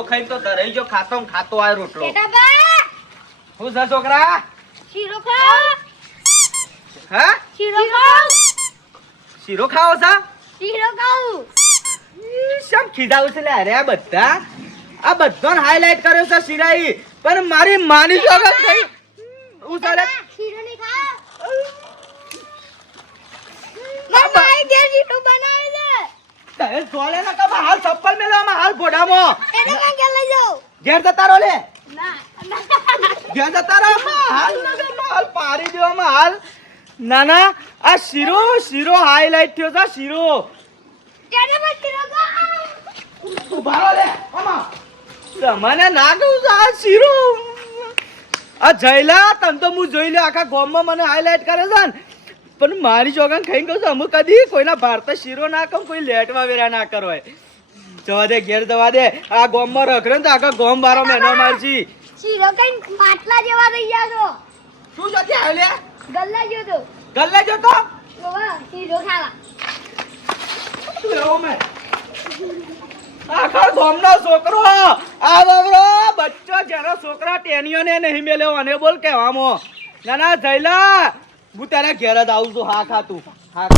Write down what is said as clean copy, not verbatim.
શીરો ખાઈ તો ધરાઈ જો ખાતો આ રોટલો. બેટા હું છે છોકરા? શીરો ખાઓ. હા શીરો ખાઓ. શીરો ખાવો છે? શીરો ખાઓ. શેમ ખીજાવ છે લે? અરે આ બધાને હાઈલાઈટ કર્યો છે શીરાઈ, પણ મારી માની જોગન થઈ. હું ચાલે શીરો નહીં ખાઓ. મારી ઘેર શીરો બનાવે છે. તને સોલે ના કબા હાલ ચપ્પલ મેલવામાં હાલ ઘોડામાં. એને કાં કે લઈ જાઓ. ઘેર જતા રહો લે. ના ઘેર જતા રહો હાલ હાલ પાડી દેવામાં હાલ. નાના આ શીરો હાઈલાઈટ થયો છે શીરો. તેને પણ શીરો ખાઓ. ઉભા રહો લે આમાં. તમને ના કહું છું આ શીરો. આ જયલા તમ તો હું જોઈ લે આખા ગામમાં મને હાઈલાઈટ કરે છે ને, પણ મારી ચોગાન ખાઈ કહું છું અમુક કદી કોઈના ભારત શીરો ના કહું, કોઈ લેટવા વેરા ના કરો. જવા દે ઘેર જવા દે. આ ગામમાં રખડે ને તો આખા ગામ બારો મેનો મારજી. શીરો કઈ માટલા જેવા થઈ ગયા છો. શું જતી આવ્યો લે? ગલ્લા જો તો ગલ્લે જો તો બાબા શીરો ખાવા. શું એવો મેં આખા ગામનો છોકરો આ બાબરો બચ્ચો જેનો છોકરા ટેનિયોને નહીં મેલ્યો અને બોલ કહેવામાં. ના ના જયલા હું તારા ઘેર જ આવું છું. હા ખા તું હા.